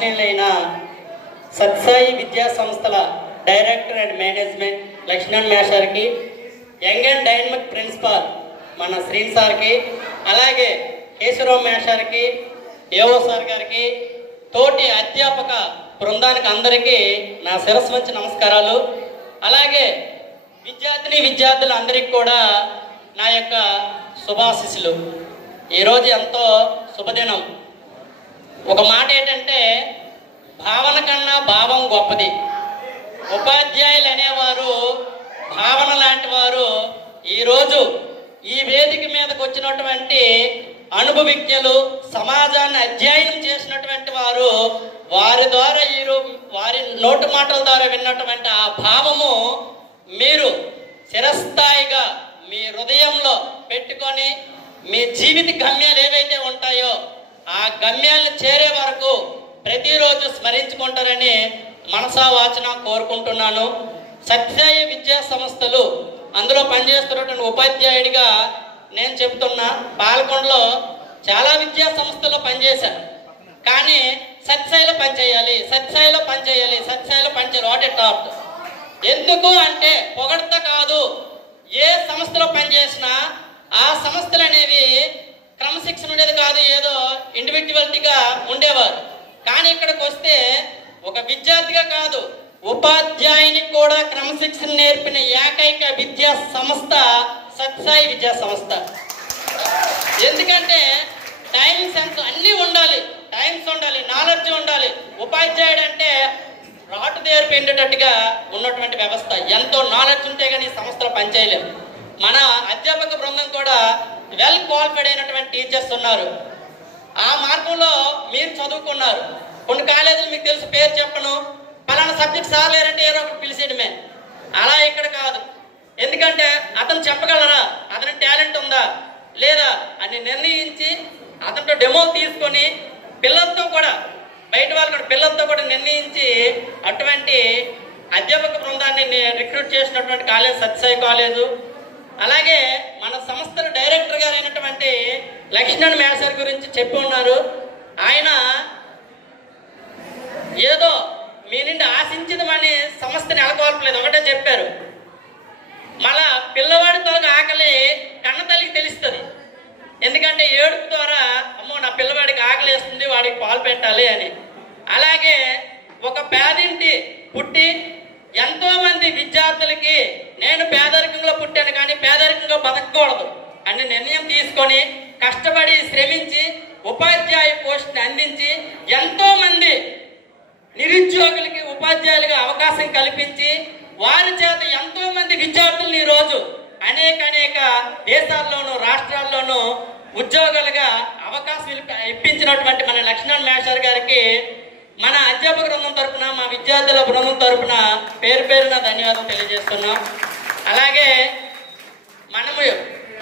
ఆశ్రయులైన సత్సాయి విద్యా సంస్థల director and management Lakshman మేషార్కి, young and dynamic principal మన శ్రీన్ సార్కి, అలాగే కేశవరావు మేషార్కి, ఏవో సార్ గారికి, తోటి అధ్యాపక బృందానికి అందరికీ నా శిరస్సు వంచి నమస్కారాలు. అలాగే విద్యార్థులు అందరికీ కూడా నా యొక్క శుభాశీస్సులు. ఈరోజు ఎంతో శుభదినం. ఒక మాట ఏంటంటే, భావన కన్నా భావం గొప్పది. ఉపాధ్యాయులు అనేవారు భావన లాంటి వారు. ఈరోజు ఈ వేదిక మీదకి వచ్చినటువంటి అనుభవిజ్ఞులు, సమాజాన్ని అధ్యయనం చేసినటువంటి వారు, వారి ద్వారా వారి నోటి మాటల ద్వారా విన్నటువంటి ఆ భావము మీరు చిరస్థాయిగా మీ హృదయంలో పెట్టుకొని మీ జీవిత గమ్యాలు ఏవైతే ఉంటాయో ఆ గమ్యాలను చేరే వరకు ప్రతిరోజు స్మరించుకుంటారని మనసా వాచన కోరుకుంటున్నాను. సత్సాయి విద్యా సంస్థలు అందులో పనిచేస్తున్నటువంటి ఉపాధ్యాయుడిగా నేను చెప్తున్నా, పాల్గొండలో చాలా విద్యా సంస్థల్లో పనిచేశాను. కానీ సత్సాయిలో పనిచేయాలి వాట్ ఎ టాప్. ఎందుకు అంటే పొగడత కాదు. ఏ సంస్థలో పనిచేసినా ఆ సంస్థలు అనేవి క్రమశిక్షణ ఉండేది కాదు, ఏదో ఇండివిజువాలిటీగా ఉండేవారు. కానీ ఇక్కడికి వస్తే ఒక విద్యార్థిగా కాదు, ఉపాధ్యాయునికి కూడా క్రమశిక్షణ నేర్పిన ఏకైక విద్యా సంస్థ సత్సాయి విద్యా సంస్థ. ఎందుకంటే టైం సెన్స్ అన్నీ ఉండాలి, నాలెడ్జ్ ఉండాలి. ఉపాధ్యాయుడు అంటే రాటు దేరు పెండేటట్టుగా ఉన్నటువంటి వ్యవస్థ. ఎంతో నాలెడ్జ్ ఉంటే కానీ సంస్థలో పనిచేయలేము. మన అధ్యాపక బృందం కూడా వెల్ క్వాలిఫైడ్ అయినటువంటి టీచర్స్ ఉన్నారు. ఆ మార్గంలో మీరు చదువుకున్నారు. కొన్ని కాలేజీలు మీకు తెలుసు, పేరు చెప్పను, పలానా సబ్జెక్ట్ సార్ లేరంటే ఏదో ఒకటి పిలిచేయడమే. అలా ఇక్కడ కాదు. ఎందుకంటే అతను చెప్పగలరా, అతని టాలెంట్ ఉందా లేదా అని నిర్ణయించి అతనితో డెమోలు తీసుకొని పిల్లలతో కూడా, బయట వాళ్ళు కూడా పిల్లలతో కూడా నిర్ణయించి అటువంటి అధ్యాపక బృందాన్ని రిక్రూట్ చేసినటువంటి కాలేజ్ సత్సాయి కాలేజు. అలాగే మన సంస్థల డైరెక్టర్ గారు అయినటువంటి లక్ష్మణ్ మేషార్ గురించి చెప్పి ఉన్నారు. ఆయన ఏదో మీ నుండి ఆశించదమని సంస్థని నెలకొల్పలేదు, ఒకటే చెప్పారు. మళ్ళా పిల్లవాడితో ఆకలి కన్న తల్లికి తెలుస్తుంది. ఎందుకంటే ఏడుపు ద్వారా అమ్మో నా పిల్లవాడికి ఆకలి వేస్తుంది, వాడికి పాలు పెట్టాలి అని. అలాగే ఒక పేదింటి పుట్టి ఎంతో మంది విద్యార్థులకి నేను పేదరికంలో పుట్టాను కానీ పేదరికంలో బతకూడదు అని నిర్ణయం తీసుకొని కష్టపడి శ్రమించి ఉపాధ్యాయ పోస్టుని అందించి ఎంతో మంది నిరుద్యోగులకి ఉపాధ్యాయులుగా అవకాశం కల్పించి వారి చేత ఎంతో మంది విద్యార్థులను ఈరోజు అనేక దేశాల్లోనూ రాష్ట్రాల్లోనూ ఉద్యోగాలుగా అవకాశం ఇప్పించినటువంటి మన లక్ష్మణ్ మేషార్ గారికి మన అధ్యాపక బృందం తరఫున, మా విద్యార్థుల బృందం తరఫున పేరున ధన్యవాదాలు తెలియజేస్తున్నాం. అలాగే మనము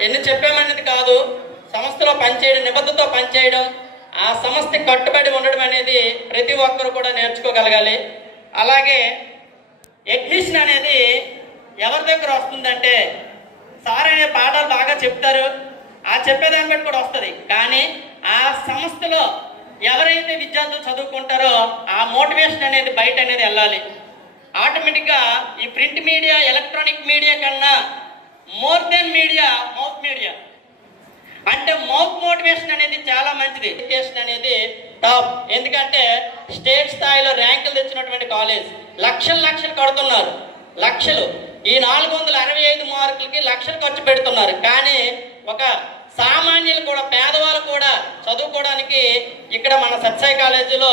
ఎన్ని చెప్పామనేది కాదు, సంస్థలో పనిచేయడం, నిబద్ధతతో పనిచేయడం, ఆ సంస్థకి కట్టుబడి ఉండడం అనేది ప్రతి ఒక్కరు కూడా నేర్చుకోగలగాలి. అలాగే ఎగ్జిషన్ అనేది ఎవరి దగ్గర వస్తుందంటే, సార్ అనే పాఠాలు బాగా చెప్తారు, ఆ చెప్పేదాన్ని బట్టి కూడా వస్తుంది. కానీ ఆ సంస్థలో ఎవరైతే విద్యార్థులు చదువుకుంటారో ఆ మోటివేషన్ అనేది బయట అనేది వెళ్ళాలి. ఆటోమేటిక్గా ఈ ప్రింట్ మీడియా, ఎలక్ట్రానిక్ మీడియా కన్నా more than media mouth media. అంటే మౌత్ మోటివేషన్ అనేది చాలా మంచిది. ఎడ్యుకేషన్ అనేది టాప్. ఎందుకంటే స్టేట్ స్థాయిలో ర్యాంకులు తెచ్చినటువంటి కాలేజ్ లక్షలు కడుతున్నారు. లక్షలు, ఈ 465 మార్కులకి లక్షలు ఖర్చు పెడుతున్నారు. కానీ ఒక సామాన్యులు కూడా, పేదవాళ్ళు కూడా చదువుకోవడానికి ఇక్కడ మన సత్సాయి కాలేజీలో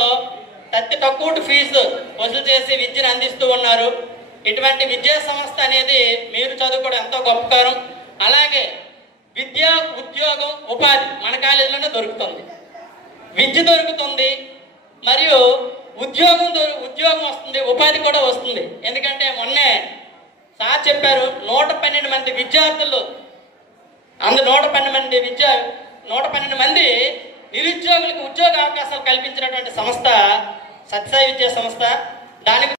అతి తక్కువ ఫీజు వసూలు చేసి విద్యను అందిస్తూ ఉన్నారు. ఇటువంటి విద్యా సంస్థ అనేది మీరు చదువుకోవడం ఎంతో గొప్పకారం. అలాగే విద్య, ఉద్యోగం, ఉపాధి మన కాలేజీలోనే దొరుకుతుంది. విద్య దొరుకుతుంది మరియు ఉద్యోగం వస్తుంది, ఉపాధి కూడా వస్తుంది. ఎందుకంటే మొన్నే సార్ చెప్పారు, 112 మంది విద్యార్థులు, 112 మంది నిరుద్యోగులకు ఉద్యోగ అవకాశాలు కల్పించినటువంటి సంస్థ సత్సాయి విద్యా సంస్థ. దానికి